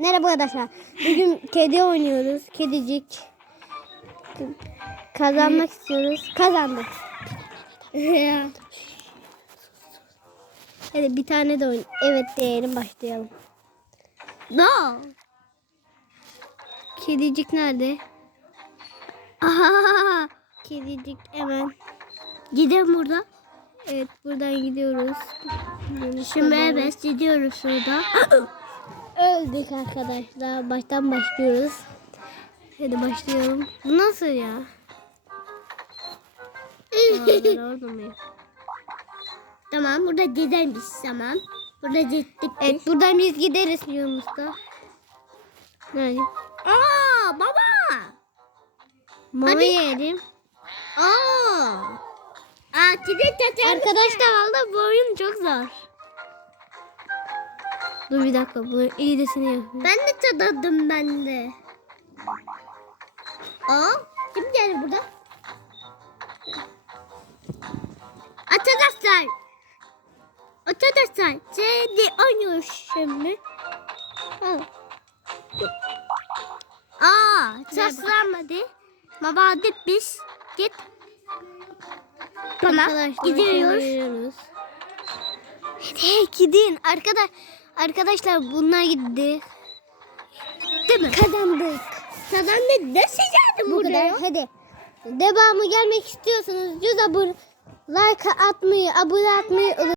Merhaba arkadaşlar. Bugün kedi oynuyoruz. Kedicik. Kazanmak istiyoruz. Kazandık. Hadi bir tane de oyun. Evet diyelim başlayalım. No. Kedicik nerede? Aha. Kedicik hemen. Gidelim burada. Evet buradan gidiyoruz. Şimdi evet gidiyoruz şurada. Öldük arkadaşlar. Baştan başlıyoruz. Hadi başlayalım. Bu nasıl ya? Orada mıyım? tamam burada biz tamam. Burada gittik. Evet buradan biz gideriz Yunus'ta. Nerede? Aa baba. Mama Hadi. yedim. Aa. Aa. Arkadaşlar valla bu oyun çok zor. Dur bir dakika bu iyisini yapayım. Ben de tadadım ben de. Aa kim geldi burada? Arkadaşlar. Arkadaşlar şimdi oynuyoruz şimdi. Ha. Aa seslenmedi. Baba hadi biz git. Tamam Arkadaşlar, gidiyoruz. gidiyoruz. Gidin. Arkadaş, arkadaşlar bunlar gitti. Değil mi? Kazandık. Kazandık. Nasıl geldin Bu buraya? kadar. Hadi. Devamı gelmek istiyorsanız 100 abone like atmayı, abone atmayı